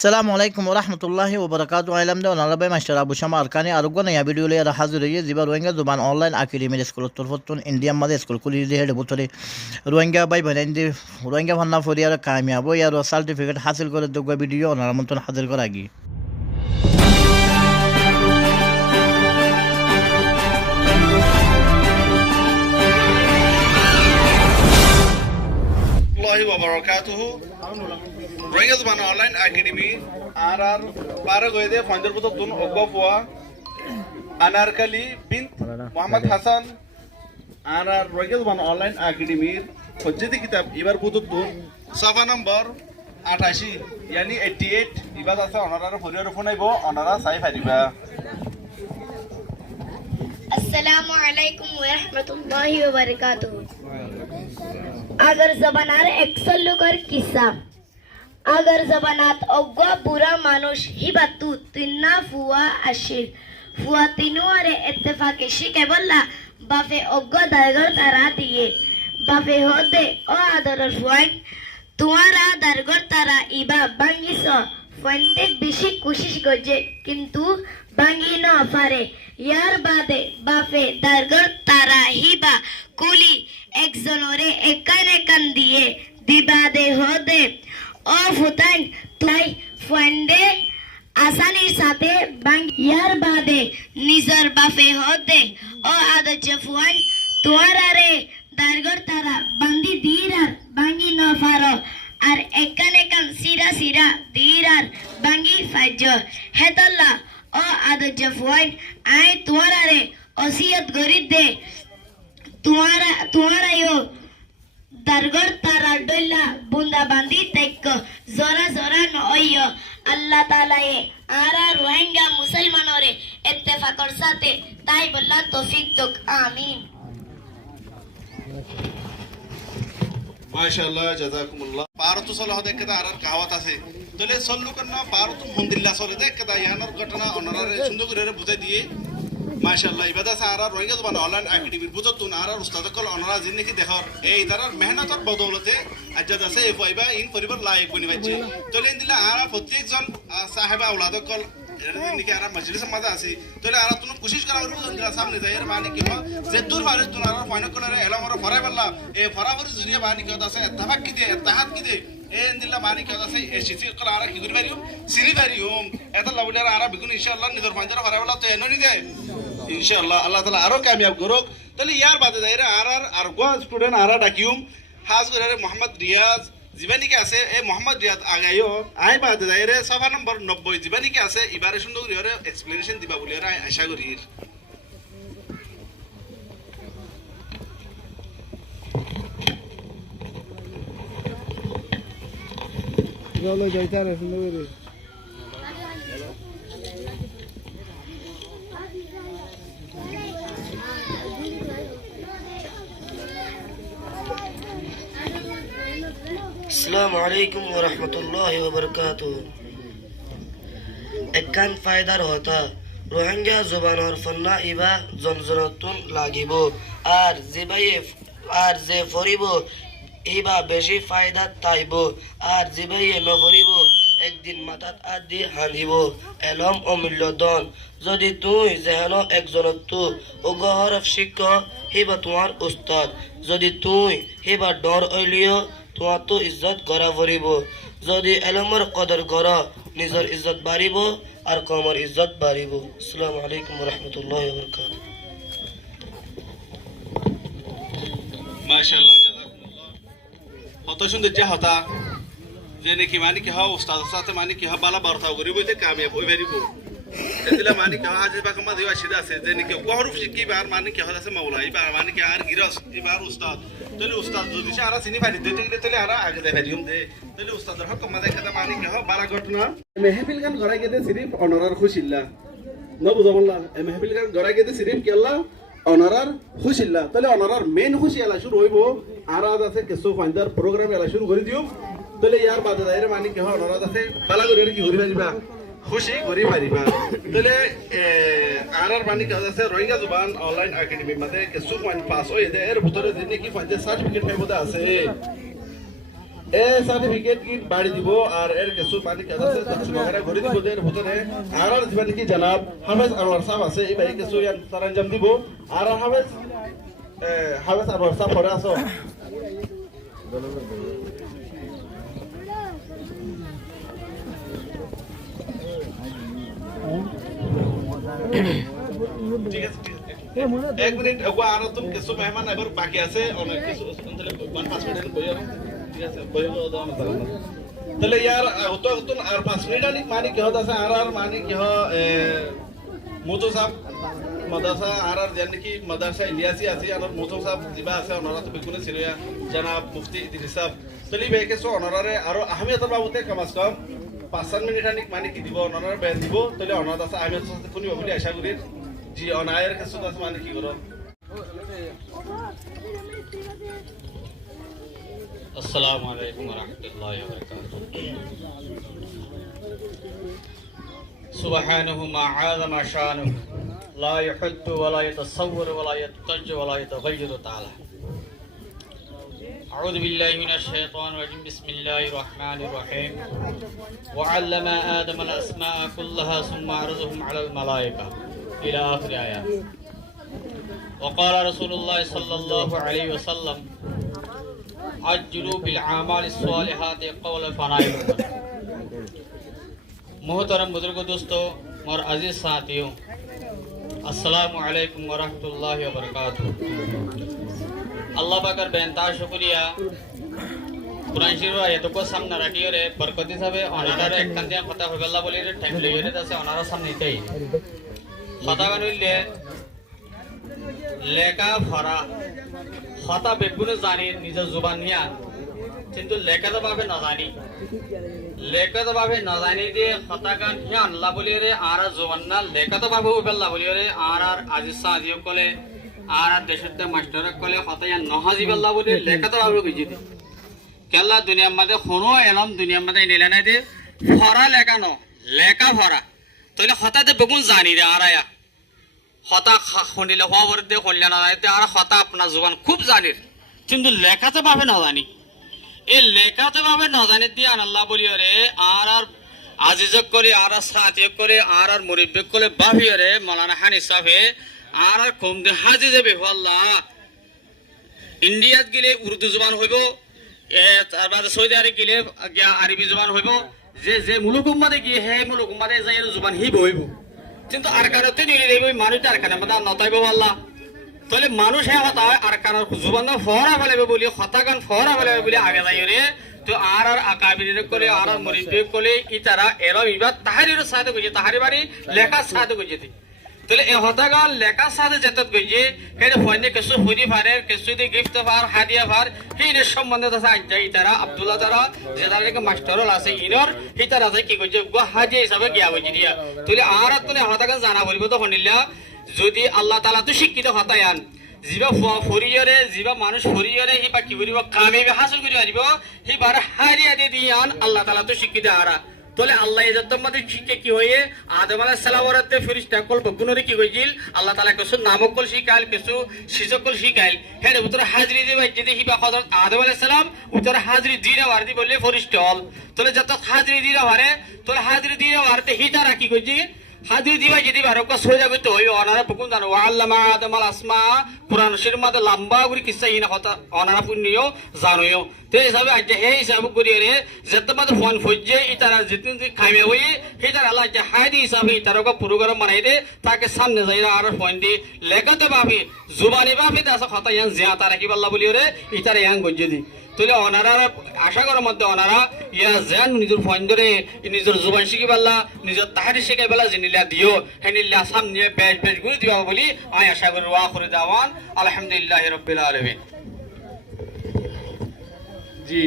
Assalamu alaikum warahmatullahi wabarakatuh. Ailamda onallabai master Abu Shama Arkani arugana ya video le hazır ye ziba Rohingya zuban online akademi school torfotun India made school kuli de head butore Rohingya bai banendi Rohingya vanna foriya kamyabo ya certificate hasil করে দগবা video ওনার মতন হাজির করা গি الله وبركاته Rohingya Zuban Online Academy RR Paragoide Founder Butun Ogofwa Anarkali bint Muhammad Hassan RR Rohingya Zuban Online Academy Hojjati kitab ibar butun safa number 88 yani 88 ibar asa onara phorior phone aibo onara sai phariba अस्सलामु अलैकुम व रहमतुल्लाहि व बरकातुहू अगर जबानार एक्सल्लुकर किस्सा अगर जबानात अग्वा बुरा मानुष ही बातू तिन्ना फुआ आशिर फुआ तिनुआरे इत्तेफाके शिके बल्ला बाफे अग्वा दायगर तारा दिए बाफे होदे ओ आदरर फुआइन तुम्हारा दारगर तारा इबा बांगिस फंटेक बेशी कोशिश करजे किंतु बांगी न पारे यार बादे बाफे दारगर तारा हिबा कुली एक जनोरे एकान एकान दिए दिबादे होदे ओ फुतान तुई फंडे आसानीर साथे बांग यार बादे निजर बाफे होदे ओ आदत जफुआन तुम्हारा रे दारगर तारा बंदी दीरार बांगी न फारो আর একান একান সিরা সিরা দিরার বাঙ্গি ফাজ্জ হেতাল্লা ও আদজ ফুয়াইন আই তোমারে ওসিয়ত গরি দে তোমারা ইয়ো দারগর তারা ডল্লা বুন্দা বান্দি তেক জরা জরা নয়ো আল্লাহ তাআলা এ আরা রোহিঙ্গা মুসলমানরে ইত্তেফাকর সাথে তাই বল্লা তৌফিক দক আমিন মাশাআল্লাহ জাযাকুমুল্লাহ পারতু সলাহ দেখতে আরার কাহাওয়াত আছে তলে সল্লু করনা পারতু মন্দিল্লা সলে দেখতে ইয়ানার ঘটনা অনরারে সুন্দর করে বুঝাই দিয়ে মাশাআল্লাহ ইবাদা সারা রোহিঙ্গা জবান অনলাইন একাডেমির বুঝতুন আরার উস্তাদ কল অনরা জিন্দেগি দেখর এই তারার মেহনতর বদৌলতে আজ্জাদ আছে এ ফাইবা ইন পরিবার লায়ক বনি বাচ্চি তলে দিলা আরা প্রত্যেকজন সাহেবা আওলাদ কল নিকে আরা মজলিস মাঝে আছে তলে আরা তুমি কোশিশ করা করব দিলা সামনে যাই এর মানে কি হয় যে দূর ফারে তুন আরা ফাইনা করে এলামর ফরাই বললা এ ফরাবর জুরিয়া বানি কি আছে তাবাক কি দে তাহাত কি দে এ দিলা মানে কি আছে এ সিসি কল আরা কি করি পারিও সিরি পারিও এত লাবুলার আরা বিগুন ইনশাআল্লাহ নিদর ফাঞ্জারা ফরাই বললা তো এননি দে ইনশাআল্লাহ আল্লাহ তাআলা আরো কামিয়াব করুক তাহলে ইয়ার বাদে যাই আর গো স্টুডেন্ট আরা ডাকিউম খাস করে মোহাম্মদ রিয়াজ জীবানিকে আছে এই মোহাম্মদ রিয়াজ আগাইও আই বাদে যাই সফা নম্বর 90 জীবানিকে আছে এবারে সুন্দর করে এক্সপ্লেনেশন দিবা বলি আশা করি চলো যাইতারে সুন্দর করে अस्सलामु अलैकुम व रहमतुल्लाहि व बरकातुहू एकान फायदार होता रोहिंग्या जुबानर फन्ना इबा জনজনতুন লাগিব আর যে ফরিব ইবা বেশি ফায়দা তাইব আর জিবাইয়ে নফরিব একদিন মাথাত আদি হানিব এলম অমূল্য ধন যদি তুই যেন একজনতো ওগহরফ শিক্ষ হিবা তোমার উস্তাদ যদি তুই হিবা ডর অইলিও তোমার তো ইজ্জত করা পড়িব যদি এলমর কদর কর নিজের ইজ্জত বাড়িব আর কমর ইজ্জত বাড়িব আসসালামু আলাইকুম ওয়া রাহমাতুল্লাহি ওয়া বারাকাতুহু মাশাআল্লাহ জাযাকুমুল্লাহ কত সুন্দর যে হতা যে নাকি মানে কি হয় উস্তাদ সাথে মানে কি হয় বালা বার্তা করিব যে কামিয়াব হই পারিব দিলা মানে কি হয় আজ বাকমা দেওয়া সিধা আছে যে নাকি গহরুফ শিকি বার মানে কি হয় আছে মাওলা ইবার মানে কি আর গিরস ইবার উস্তাদ তলে উস্তাদ যদি সে আরা চিনি পারি দিতে তলে আরা আগে দে পারিম দে তলে উস্তাদের হক কমা দেখা মানে কি হয় বালা ঘটনা মেহফিল গান গড়াই গেতে সিরিফ অনরার খুশিল্লা ন বুঝাবল্লা মেহফিল গান গড়াই গেতে সিরিফ কেল্লা অনারার খুশিল্লা তাহলে অনারার মেন খুশি এলা শুরু হইব আর আজ আছে কিছু ফাইন্দার প্রোগ্রাম এলা শুরু করে দিও তাহলে ইয়ার বাদে দাইরে মানে কি হয় অনারাত আছে পালা করে কি করি পারিবা খুশি করি পারিবা তাহলে আর মানে কি আছে রোহিঙ্গা জুবান অনলাইন একাডেমি মধ্যে কিছু পয়েন্ট পাস হয়ে এর ভিতরে দিনে কি ফাইন্দে সার্টিফিকেট পাইবদা আছে এ সার্টিফিকেট কি বাড়ি দিব আর এর কিছু মানে কাজ আছে তাছাড়া ঘড়ি দিব এর ভিতরে আর জীবন কি জনাব হাফেজ আনোয়ার সাহেব আছে এই ভাই কিছু সরঞ্জাম দিব আর হাফেজ আনোয়ার সাহেব পরে আসো ঠিক আছে এক মিনিট আর তুমি কিছু মেহমান এবার বাকি আছে অনেক কিছু মানে 5 মিনিট বই ঠিক আছে বই তাহলে ইয়ার হতো আর 5 মিনিট আনি মানে কি হতো আর মানে কি মোতো সাহেব মাদ্রাসা আর যেন কি মাদ্রাসা ইলিয়াসি আছে আর মোতো সাহেব দিবা আছে ওনারা তো বিকুনে ছিল জনাব মুফতি ইদ্রিস সাহেব তাহলে ভাই কিছু ওনারে আর আহমেদর বাবুতে কমাস কম 5 মিনিট আনি মানে কি দিব ওনারে বেন দিব তাহলে ওনার আছে আহমেদ সাথে শুনিব বলি আশা করি জি অনায়ের কিছু আছে মানে কি করো अस्सलामु अलैकुम वरहमतुल्लाहि वबरकातुहू सुब्हानहु मा आज़मा शानुहु ला युहद्दु व ला यतसव्वरु व ला यतजु व ला यतगय्यरु ताआला अऊज़ु बिल्लाहि मिनश शैतानिर रजीम बिस्मिल्लाहिर रहमानिर रहीम व अल्लमा आदम अल अस्माअ कुल्लाहा सुम्मा अरज़हुम अलल मलाइका इला आखिर आयात व क़ाला रसूलुल्लाह सल्लल्लाहु अलैहि वसल्लम अज्जलू बिल आमाल स्वालिहात क़ौल फनाइल मोहतरम बुजुर्ग दोस्तों और अजीज साथियों अस्सलामु अलैकुम व रहमतुल्लाहि व बरकातुहू अल्लाह पाकर बेनता शुक्रिया कुरान शरीफ आयत को सामने रखियो रे बरकती सबे अनारा रे एकंदिया কথা হইলা বলি রে টাইম লইয়ে রে আছে অনারা সামনে এটাই কথা বানুইলে লেখা ভরা হতা বেগুনে জানি নিজের জুবান নিয়া কিন্তু লেখাতে ভাবে না জানি দিয়ে হতা গান হিয়া আল্লাহ বলি রে আর জুবান না লেখাতে ভাবে উবেল্লা বলি রে আর আজিজ সাজিও কলে আর দেশতে মাস্টার কলে হতা ইয়া নহাজি বেল্লা বলি লেখাতে ভাবে গজি দে কেল্লা দুনিয়ার মধ্যে কোনো এলম দুনিয়ার মধ্যে নিলে না দে ভরা লেখা ন লেখা ভরা তাহলে হতাতে বেগুন জানি রে আর আয়া হতা শুনিলে খবর দিয়ে শুনলে না জানি আর হতা আপনার জুবান খুব জানির কিন্তু লেখাতে ভাবে না জানি এই লেখাতে ভাবে না জানি দিয়ে আল্লাহ বলি রে আর আজিজক করে আর সাথিয়ক করে আর মুরিব্বিক করে ভাবি রে মৌলানা হানিফ সাহেব আর কম দে হাজি যাবে আল্লাহ ইন্ডিয়াত গেলে উর্দু জুবান হইব তারপর সৌদি আরব গেলে আরবি জুবান হইব যে মুলুক উম্মাদে গিয়ে হে মুলুক উম্মাদে যাই জুবান হইব কিন্তু আর কারোতে নিয়ে দেব মানুষ আর কানে মানে নতাইব আল্লাহ তাহলে মানুষ হ্যাঁ হতা আর কারোর জুবান ফহরা ফেলাবে বলি হতাগান ফহরা ফেলাবে বলি আগে যাই রে তো আর আকাবির করে আর মুরিদ করে ইতারা এরম ইবাদ তাহারির সাথে গইছে তাহারি বাড়ি লেখার সাথে গইছে তাহলে এই হতাগান লেখার সাথে যেত গইছে হেরে ফয়নে কিছু হইনি পারে কিছু দি গিফট পার হাদিয়া পার হিনে সম্বন্ধে আছে আজ্জা ইতারা আব্দুল্লাহ তারা যে তারা মাস্টারল আছে ইনর হিতার আছে কি কইছে গো হাজি হিসাবে গিয়া গইছে দিয়া তাহলে আর তুমি হতাগান জানা বলব তো শুনিলা যদি আল্লাহ তাআলা তো শিক্ষিত হতায়ান জিবা ফরিয়রে জিবা মানুষ ফরিয়রে হিবা কি করিব কামিয়াবি হাসিল করি পারিব হিবার হারিয়া দে দিয়ান আল্লাহ তাআলা তো শিক্ষিত আরা তাহলে আল্লাহ ইজ্জতের মধ্যে শিক্ষা কি হয়ে আদম আলাইহিস সালামতে ফেরেশতা কল বগুনরে কি কইছিল আল্লাহ তাআলা কিছু নামকল শিখাইল কিছু সিজকল শিখাইল হেরে উত্তর হাজরি দিবা যদি হিবা হযরত আদম আলাইহিস সালাম উত্তর হাজরি দিনা ওয়ারদি বললে ফেরেশতা হল তাহলে যত হাজরি দিনা ওয়ারে তাহলে হাজরি দিনা ওয়ারতে হিতারা কি কইছি হাদিস দিবা যদি বারক সোজা করতে হইবে অনারা পুকুন জানো আল্লামা আদমাল আসমা কুরআন শরীফের মধ্যে লম্বা করে কিসসা ইনা কথা অনারা পুনিও জানো요 তে হিসাবে আজ হে হিসাব করি রে যত মত ফোন ফজে ইতারা জিতিন খাইবে হই হিতার আল্লাহ যে হাদি হিসাবে ইতারক প্রোগ্রাম বানাই দে তাকে সামনে যাইরা আর ফোন দি লেখাতে ভাবি জুবানি ভাবি দাসা কথা ইয়ান জিয়াতা রাখি আল্লাহ বলি রে ইতারা ইয়ান গজ্জে দি তাহলে অনারা আশা করার মধ্যে অনারা ইয়া যেন নিজের ফোন ধরে নিজের জুবান শিখি পাল্লা নিজের তাহারি শিখাই পেলা জিনিলা দিও হেনিল্লা সামনে বেশ গুলি দিবা বলি আমি আশা করি ওয়া করে দাওয়ান আলহামদুলিল্লাহি রাব্বিল আলামিন জি